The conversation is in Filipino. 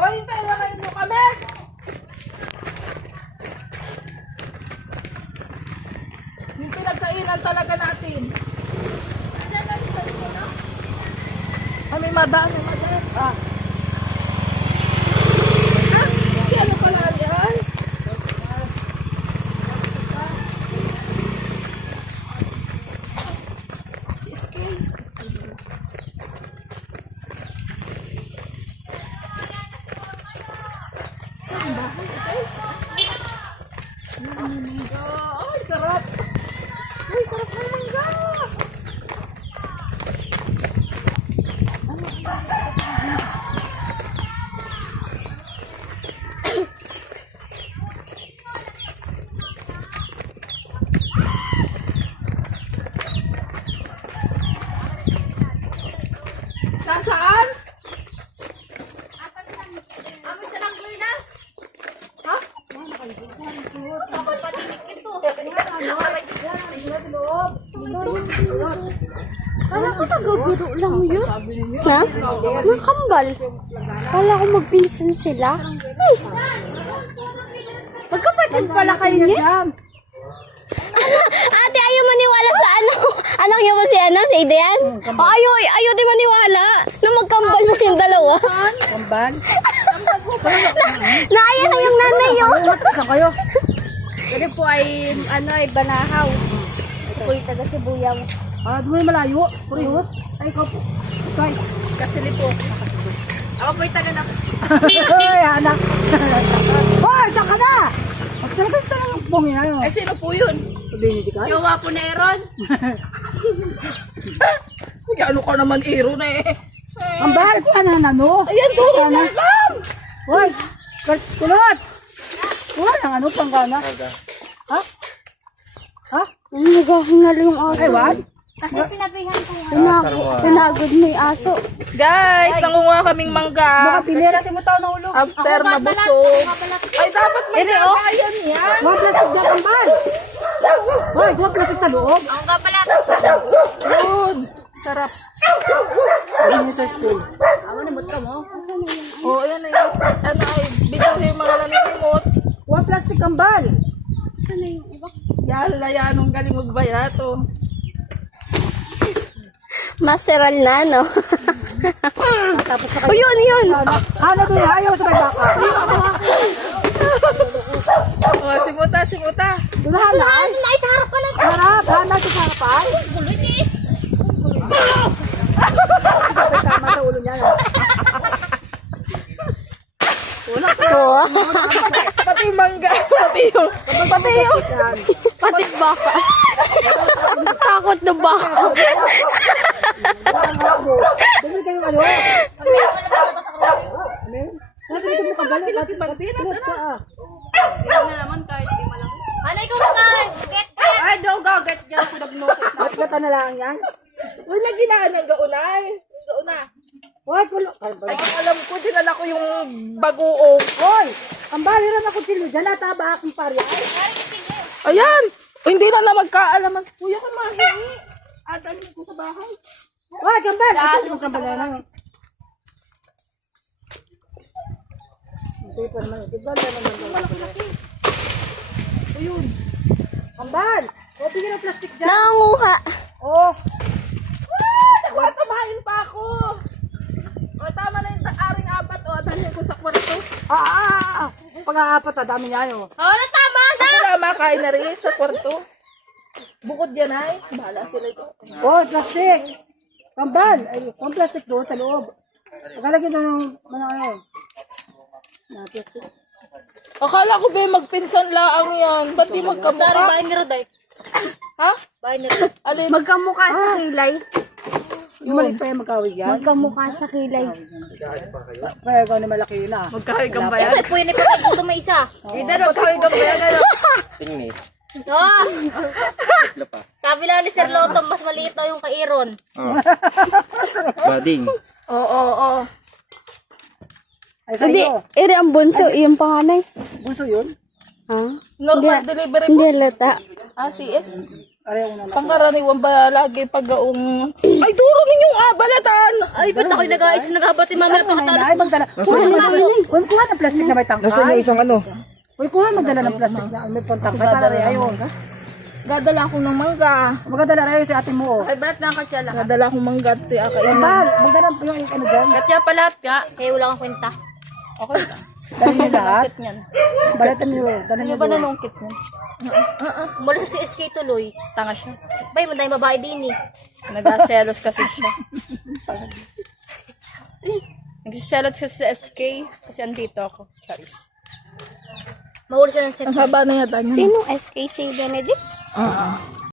Hoy, kailangan mo kami! Yung pinagkainan talaga natin. Kami madami. Ah. Ano pala yan? Ay, sarap! Uy, sarap ng mangga! Nasaan? Amoy sa langgoy na. Ha? Kala ko nagaguro lang yun. Ha? Nakambal. Kala ko magpinsan sila. Ay! Magkapatid pala kayo niya. Ate, ayaw maniwala sa ano. Anak niyo ba si si Adrian? Ayaw din maniwala na magkambal mo yung dalawa. Kambal? Naaya na yung nanay yun. Saan kayo? Ito po ay banahaw. Ito po yung taga Sibuyaw. Ah, doon malayo. Purihos. Ay, ikaw po. Guys, Kasili po. Ako po yung taga na. ay, anak. Hoy, saan ka na? Mas talagang talagang bongin na yun. Ay, sino po yun? Sabihin ni Dikay. Jowa po na Aaron. Ano ka naman, Iro na eh. Ang bahal ko na ano? Ayan, duro na lang. Hoy, kulot. Wala nang ano, panggana. Ha? Ha? Ano naghahingal yung aso? Ay, what? Kasi sinabihan ko yung pinagod mo yung aso. Guys, nangunguha kaming mangga. Pilit. Kasi mo tao nahulog. After mabusog. Ay, dapat may kakayan yan. Mga plastic dyan kambal. Hoy, kuha plastic sa loob. Ako nga pala. Yun. Sarap. Ayun sa school. Ako na ka mo. Oo, ayan na yun. Ano ay, bigyan yung mga naninimot. Kuha plastic kambal. Saan na yung iba? Yala, yan. Ang galing magbayato. Masteral na, no? Tapos sa O, yun. ano doon? Ayaw sa kay baka. Oh, simuta. Doon na halay. Ay, sa harap ka lang. Harap, hana sa harapan. Gulit eh. Sabay tama sa ulo niya. Wala ko. Pati yung mangga. Pati yung. Pati baka. Takot na baka. Dami kayong ano? Nasa dito mo kabalik. Yan na naman kahit di malang. Hanay ko mag-get. Ay, don't go. Get dyan ako nag-notice. Nakikita na lang yan. Uy, naginaan ng gaunay. Gauna. Hoy, ay, alam ko, dinala ko yung bagoong. Hoy, ang baliran ako silo dyan. Nataba akong parya. Ayan. Hindi na magkaalaman. Kuya ka mahingi. Adalhin ko sa bahay. Hoy, kambal. Ito yung kambal na lang. Hindi pa naman. Diba naman. Ayun. Kambal. O, bigyan ng plastic dyan. Nanguha. Oh. Nagwatamahin pa ako. O, tama na yung aring apat. O, dahil ko sa kwarto. Pag-aapat dami niya yun. Oh, tama na. Ako na makain na rin sa kwarto. Bukod yan ay. Bahala sila ito. Oh, plastic. Kambal. Ay, kung plastic doon sa loob. Pagkalagay doon ng ano. Na plastic. Akala ko ba magpinsan laang yan. Ba't di magkamukha? Bahay ni Roday. Ha? Bahay ni Roday. Alin? Magkamukha sa kilay. Yung maliit pa yung magkawig yan? Magkamukha sa kilay. Kaya ikaw na malaki yun ah. Magkawig ang bayan? Eh, pwede pa kayo ito may isa. Hindi, magkawig ang bayan. Tingnis. Oh! Sabi lang ni Sir Lotto, mas maliit daw yung kay Aaron. Oh. Bading. Oo. Ay, Hindi, sa'yo. ere ang bunso, yung panganay. Bunso yun? Ha? Normal delivery po. Hindi halata. CS. Pangkaraniwan ba lagi pag-aong... Ay, duro ninyong balatan! Ay, ba't ako'y nag-abati mamaya pakatalas Ay, to? magdala. Pasok. Kuha kuha ng plastic na may tangkay. Nasaan yung isang ano? Uy, kuha magdala ng plastic na may tangkay. Para rin ayun. Gadala ako ng mangga. Magdala rin si ate mo. Ay, ba't nakakya lang? Gadala akong mangga ito yung akainin. Magdala yung ano dyan. Katya pa lahat ka. Kaya wala kang kwenta. Dali niyo lahat. Kit niyan. Balatan niyo. Dali niyo. Ano ba nanungkit niyan? Mula sa CSK tuloy. Tanga siya. Bay, madayang babae din eh. Nagselos kasi siya. Nagsiselos kasi sa SK kasi andito ako. Charis. Mahuli siya ng check. Ang haba na yata niya. Sino? SK si Benedict? Oo.